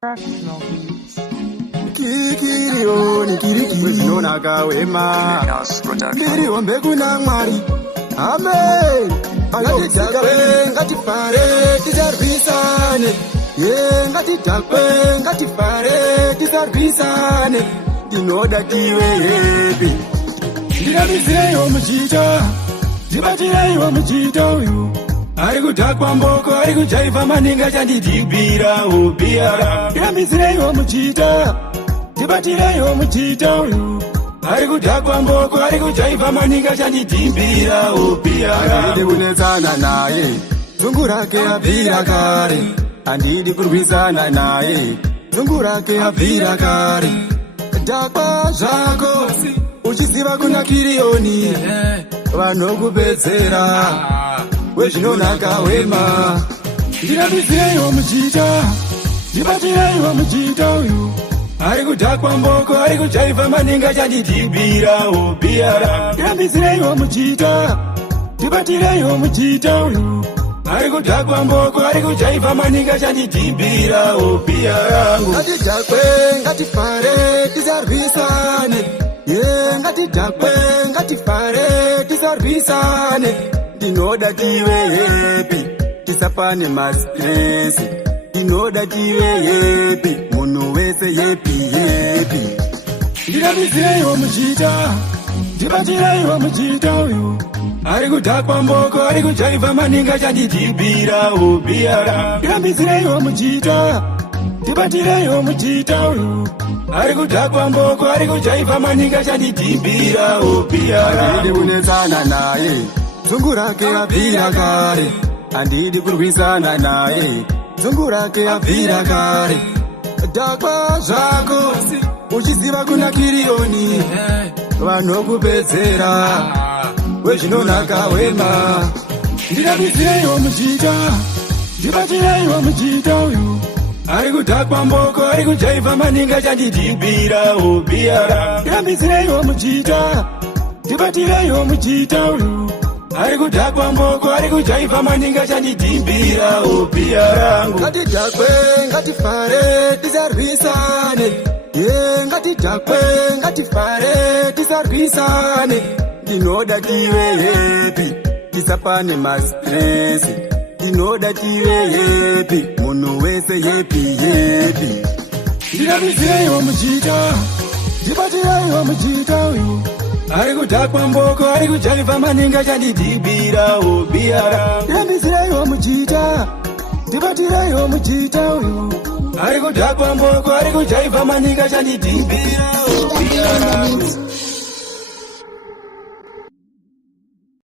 Professional beats. Wezinonaka wema Ndiri wambe kuna mwari Amen Ngatidakwe ngatifare tizarwisane Ngatidakwe ngatifare tizarwisane Ndinoda tive happy Ndinamizireyo muchita Ndibatireyo muchita uyu Ari kudhakwa mboko, ari kujaiva maninga chandidhibira ubiara Ndinamizireyo muchita Ndibatireyo muchita uyu Ari kudhakwa mboko, ari kujaiva maninga chandidhibira ubiara Andidi kunetsana naye Dzungu rake abvira kare Andidi kurwisana naye Dzungu rake abvira kare Dhakwa zvako Uchiziva kuna kiriyoni Vanokupedzera Wezvinonaka wema Ndinamizireyo muchita Ndibatireyo muchita uyu Ari kudhakwa mboko, ari kujaiva maninga chandidhibira ubiara Ndinamizireyo muchita Ndibatireyo muchita uyu Ari kudhakwa mboko, ari kujaiva maninga chandidhibira ubiara Ngatidhakwe, ngatifare, tizarwisane Ngatidhakwe, ngatifare, tizarwisane Ndinoda tive happy, tisapane mastress Ndinoda tive happy, munhu wese happy Ndinamizireyo muchita, ndibatireyo muchita uyu Ari kudhakwa mboko, ari kujaiva maninga chandidhibira ubiara Ndinamizireyo muchita, ndibatireyo muchita uyu Ari kudhakwa mboko, ari kujaiva maninga chandidhibira ubiara Andidi kunetsana naye Dzungu rake abvira kare Andidi kurwisana naye Dzungu rake abvira kare Dhakwa zvako Uchiziva kuna kiriyoni Vanokupedzera Wezvinonaka wema Ndinamizireyo muchita Ndibatireyo muchita uyu Ari kudhakwa mboko, ari kujaiva maninga chandidhibira ubiara Ndinamizireyo muchita Ndibatireyo muchita uyu Ari kudhakwa mboko, ari kujaiva maninga chandidhibira ubiara Ngatidhakwe, ngatifare, tizarwisane Ngatidhakwe, ngatifare, tizarwisane Ndinoda tive happy, tisapane mastress Ndinoda tive happy, munhu wese happy Ndinamizireyo muchita, ndibatireyo muchita uyu Ari kudhakwa mboko, ari kujaiva maninga chandidhibira ubiara Ndinamizireyo muchita, ndibatireyo muchita uyu Ari kudhakwa mboko, ari kujaiva maninga chandidhibira